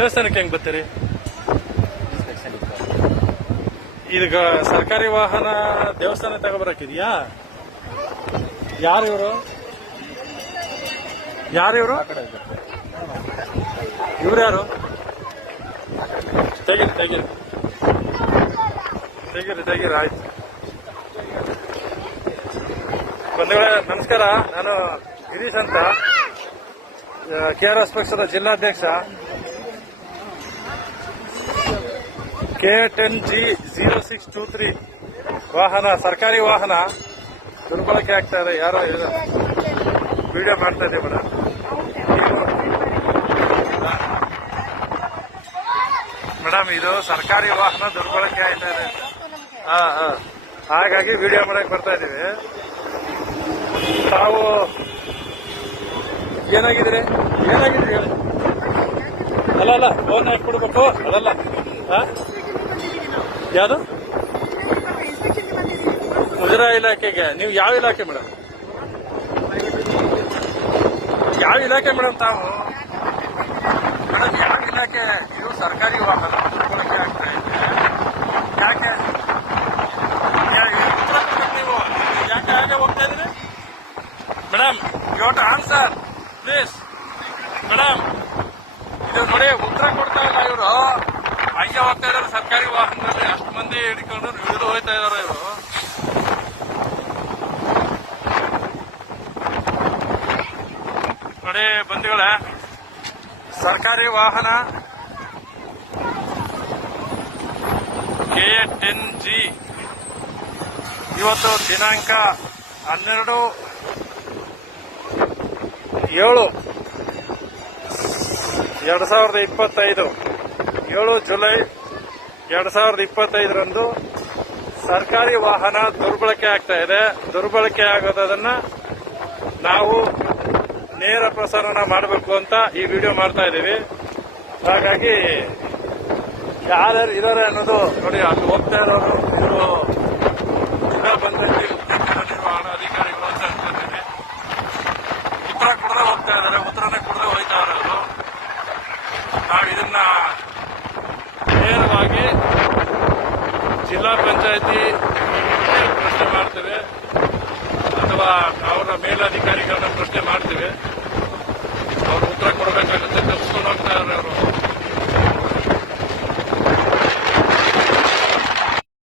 ದೇವಸ್ಥಾನಕ್ಕೆ ಹೆಂಗ್ ಬರ್ತೀರಿ? ಈಗ ಸರ್ಕಾರಿ ವಾಹನ ದೇವಸ್ಥಾನ ತಗೊಬರಕ್ಕಿದ್ಯಾ ಯಾರು ಇವರು ಯಾರು ಇವರು. ಇವ್ರು ಯಾರು ತೆಗೀರಿ ತೆಗೀರಿ. ತೆಗೀರಿ ತೆಗೀರಿ, ಆಯ್ತು. ಬಂಧುಗಳೇ, ನಮಸ್ಕಾರ. ನಾನು ಗಿರೀಶ್ ಅಂತ. ಕೆ ಆರ್ ಎಸ್ ಪಕ್ಷದ ಜಿಲ್ಲಾಧ್ಯಕ್ಷ. K ten G zero six two three. ವಾಹನ, ಸರ್ಕಾರಿ ವಾಹನ. ದುರ್ಬಳಕೆ ಆಗ್ತಾ ಇದೆ. ಯಾರೋ ವಿಡಿಯೋ ಮಾಡ್ತಾ ಇದೆ ಮೇಡಮ್. ಇದು ಸರ್ಕಾರಿ ವಾಹನ ದುರ್ಬಳಕೆ ಆಯ್ತಾ ಇದೆ. ಹಾ ಹಾ. ಹಾಗಾಗಿ ವಿಡಿಯೋ ಮಾಡಕ್ ಬರ್ತಾ ಇದೀವಿ. ತಾವು ಏನಾಗಿದ್ರೆ ಏನಾಗಿದ್ರಿ ಅಲ್ಲ ಅಲ್ಲ ಫೋನ್ ಹಾಕ್ಬಿಡ್ಬೇಕು. ಅದಲ್ಲ ಹಾ? ಯಾವುದು? ಮುಜರಾಯಿ ಇಲಾಖೆಗೆ. ನೀವು ಯಾವ ಇಲಾಖೆ ಮೇಡಮ್? ಯಾವ ಇಲಾಖೆ ಮೇಡಮ್ ತಾವು? ಮೇಡಮ್, ಯಾವ ಇಲಾಖೆ? ಇದು ಸರ್ಕಾರಿ ವಾಹನ ಬಳಕೆ ಆಗ್ತಾ ಇದೆ. ಯಾಕೆ? ನೀವು ಯಾಕೆ ಹಾಗೆ ಹೋಗ್ತಾ ಇದ್ರಿ ಮೇಡಮ್ ಯೋಟ್ ಆನ್ಸರ್ ಪ್ಲೀಸ್ ಮೇಡಮ್, ಇದು ನೋಡಿ ಉತ್ತರ ಕೊಡ್ತಾ ಇಲ್ಲ ಇವರು. ಹಂಗೆ ಹೋಗ್ತಾ ಇದಾರೆ ಸರ್ಕಾರಿ ವಾಹನದಲ್ಲಿ ಅಷ್ಟು ಮಂದಿ ಹಿಡ್ಕೊಂಡು ಇಳಿದು ಹೋಗ್ತಾ ಇದಾರೆ ಇವರು. ನೋಡಿ ಬಂಧುಗಳೇ, ಸರ್ಕಾರಿ ವಾಹನ ಕೆ ಟೆನ್ ಜಿ. ಇವತ್ತು ದಿನಾಂಕ ಹನ್ನೆರಡು ಏಳು, ಎರಡ್ ಸಾವಿರದ ಇಪ್ಪತ್ತೈದು. ಏಳು ಜುಲೈ ಎರಡ್ ಸಾವಿರದ ಇಪ್ಪತ್ತೈದರಂದು ಸರ್ಕಾರಿ ವಾಹನ ದುರ್ಬಳಕೆ ಆಗ್ತಾ ಇದೆ. ದುರ್ಬಳಕೆ ಆಗೋದನ್ನ ನಾವು ನೇರ ಪ್ರಸಾರಣ ಮಾಡಬೇಕು ಅಂತ ಈ ವಿಡಿಯೋ ಮಾಡ್ತಾ ಇದ್ದೀವಿ. ಹಾಗಾಗಿ ಯಾರ್ಯಾರು ಇದಾರೆ ಅನ್ನೋದು ನೋಡಿ, ಅಲ್ಲಿ ಹೋಗ್ತಾ ಇರೋರು, ಇವರು ಜಿಲ್ಲಾ ಅಧಿಕಾರಿಗಳು ಅಂತ ಉತ್ತರ ಕೊಡದೆ ಹೋಗ್ತಾ ಇದ್ದಾರೆ. ಉತ್ತರನೇ ಕೊಡದೆ ಹೋಯ್ತಾ ಇರೋರು ನಾವು ಇದನ್ನ ಜಿಲ್ಲಾ ಪಂಚಾಯಿತಿ ಪ್ರಶ್ನೆ ಮಾಡ್ತೇವೆ ಅಥವಾ ಅವರ ಮೇಲಾಧಿಕಾರಿಗಳನ್ನು ಪ್ರಶ್ನೆ ಮಾಡ್ತೇವೆ. ಅವರು ಉತ್ತರ ಕೊಡಬೇಕಾಗುತ್ತೆ